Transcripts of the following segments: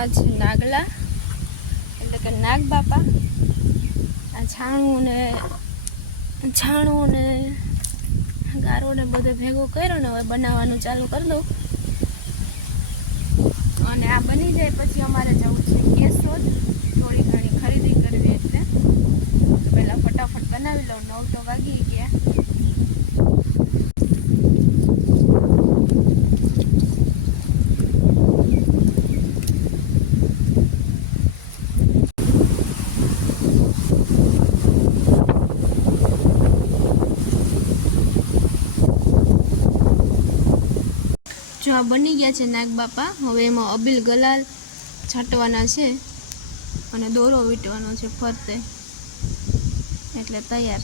આ છે નાગલા, એટલે કે નાગ બાપા આ છાણું ને છાણું ને ગારો ને બધું ભેગું કર્યો ને હવે બનાવવાનું ચાલુ કરી દઉં. અને આ બની જાય પછી અમારે જવું છે કેશોદ થોડી ઘણી ખરીદી કરવી એટલે. પહેલાં ફટાફટ બનાવી લઉં, નવ તો વાગી ગયા. જો આ બની ગયા છે નાગ બાપા હવે એમાં અબીલ ગલાલ છાંટવાના છે અને દોરો વીંટવાનો છે ફરતે. એટલે તૈયાર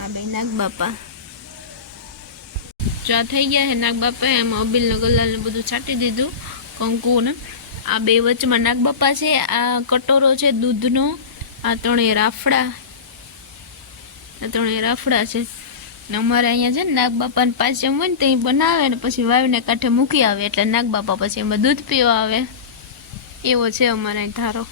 આ બે નાગ બાપા આ થઈ ગયા છે નાગ બાપા એમાં અબીલ ગલાલને બધું છાંટી દીધું, કંકુ ને. આ બે વચમાં નાગ બાપા છે, આ કટોરો છે, દૂધનો, આ ત્રણેય રાફડા. આ ત્રણેય રાફડા છે. અમારે અહીંયા છે ને નાગ બાપાને પાછમ હોય ને તે બનાવે ને પછી વાવીને કાંઠે મૂકી આવે. એટલે નાગ બાપા પછી એમાં દૂધ પીવા આવે. એવો છે અમારે અહીં ધારો.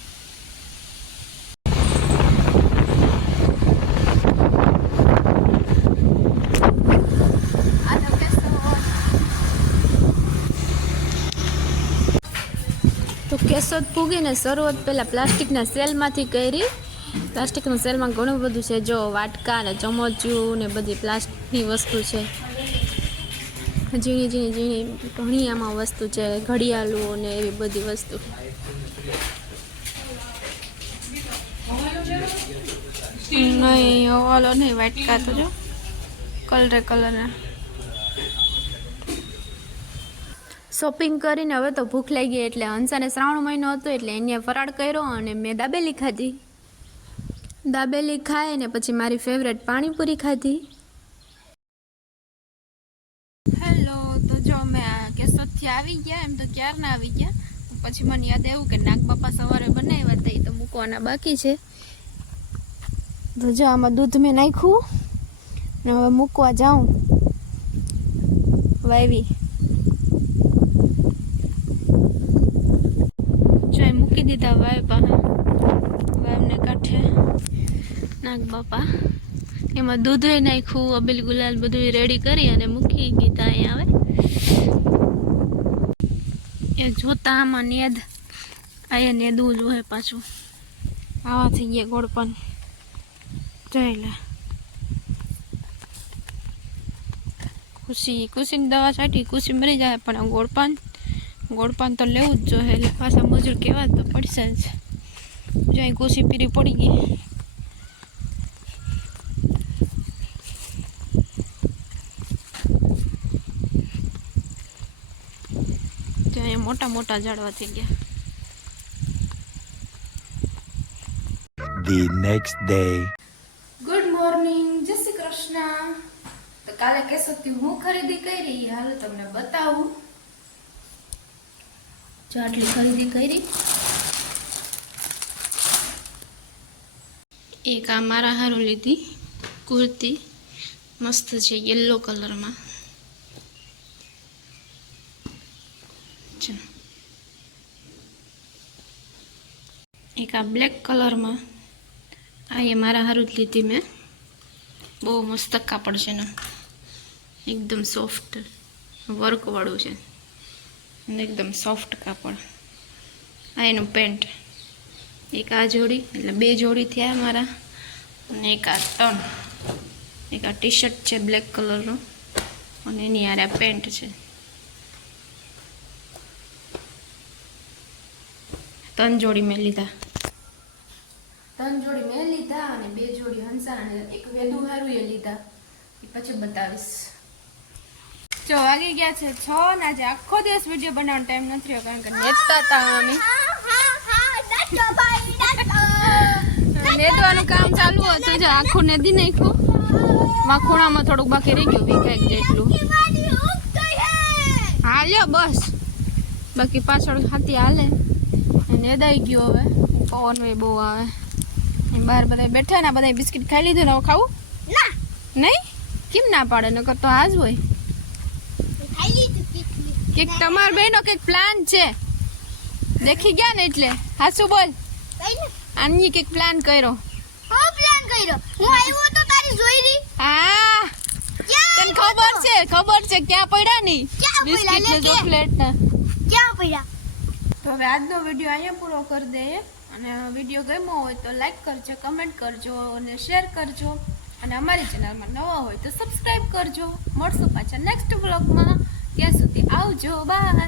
તો કેશોદ પૂગીને શરૂઆત પહેલાં પ્લાસ્ટિકના સેલમાંથી કરી પ્લાસ્ટિકના સેલમાં ઘણું બધું છે. જો વાટકા ને ચમચું ને બધી પ્લાસ્ટિકની વસ્તુ છે. ઝીણી ઝીણી ઝીણી ઘણી આમાં વસ્તુ છે. ઘડિયાળો ને એવી બધી વસ્તુ. નહીં ઓલો નહીં વાટકા તો જો. કલરે કલરના શોપિંગ કરીને હવે તો ભૂખ લાગી એટલે હંસાને શ્રાવણ મહિનો હતો એટલે એને ફરાળ કર્યો અને મેં દાબેલી ખાધી. દાબેલી ખાય ને પછી મારી ફેવરેટ પાણીપુરી ખાધી. હેલો તો જો અમે કેશોદથી આવી ગયા, એમ તો ક્યારના આવી ગયા? પછી મને યાદ આવ્યું કે નાગ બાપા સવારે બનાવ્યા હતા એ તો મૂકવાના બાકી છે. તો જો આમાં દૂધ મેં નાખ્યું, ને હવે મૂકવા જાઉં. વાવી જો એ મૂકી દીધા વાય પાસે વાયમને કાંઠે નાગ બાપા. એમાં દૂધ નાખ્યું, અબીલ ગુલાલ બધું રેડી કરી અને મૂકી ગીતા અહીંયા આવે. એ જોતા આમાં નેદ અહીંયા નેદવું જોઈએ પાછું. આવા થઈ ગયા ગોળપણ પણ જોયેલા ખુશી, ખુશીની દવા છાંટી, ખુશી મરી જાય, પણ આ ગોળપાન ગોળપાન તો લેવું જ જોઈએ એટલે પાછા મજૂર કહેવા તો પડશે જ. જો અહીં પીરી પડી ગઈ. મોટા મોટા ઝાડવા થઈ ગયા the next day. Good morning Jai Shri Krishna તો કાલે કેશોદથી હું ખરીદી કરી હાલો તમને બતાવું જો આટલી ખરીદી કરી એક આ મારા હારું લીધી કુર્તી મસ્ત છે યલો કલરમાં એક આ બ્લેક કલરમાં આ એ મારા હારું જ લીધી મેં. બહુ મસ્ત કાપડ છે ને. એકદમ સોફ્ટ વર્કવાળું છે. અને એકદમ સોફ્ટ કાપડ. આ એનું પેન્ટ એક આ જોડી, એટલે બે જોડી થયા મારા. અને એક આ ત્રણ. એક આ ટી શર્ટ છે બ્લેક કલરનું અને એની આરે આ પેન્ટ છે. ત્રણ જોડી મેં લીધા. ત્રણ જોડી મેં લીધા અને બે જોડી હંસા અને એક વેદુ હારું એ લીધા. એ પછી બતાવીશ. જો, વાગી ગયા છે છ ને આજે આખો દિવસ વીડિયો બનાવવાનો ટાઈમ નથી રહ્યો કારણ કે નેતા હતા અમે. નેતવાનું કામ ચાલુ હતું. જો આખું નેદી નાખ્યું. માં ખૂણામાં થોડુંક બાકી રહી ગયું વીકાઈ જેટલું. હાલ્યો બસ. બાકી પાછળ હાથી હાલે. નેદાઈ ગયો હવે. પવન બહુ આવે. બહાર બધા બેઠા ને બધા બિસ્કિટ ખાઈ લીધું ને હવે ખાવું? નહીં? કેમ ના પાડે? નકર તો આજ હોય. કેક તમાર બેનો કંઈક પ્લાન છે. દેખી ગયા ને એટલે? હાસુ બોલ. આની કંઈક પ્લાન કર્યો. હા પ્લાન કર્યો? હું આવ્યો તો તારી જોઈ રહી હા તને ખબર છે? ખબર છે ક્યાં પડ્યા ની? બિસ્કિટ ને ચોકલેટ ને ક્યાં પડ્યા? તો હવે આજનો વીડિયો અહીંયા પૂરો કરી દઈએ. અને વીડિયો ગમ્યો હોય તો લાઈક કરજો કમેન્ટ કરજો અને શેર કરજો. અને અમારી ચેનલમાં નવા હોય તો સબસ્ક્રાઈબ કરજો. મળશું પાછા નેક્સ્ટ બ્લોગમાં ત્યાં સુધી આવજો. બાય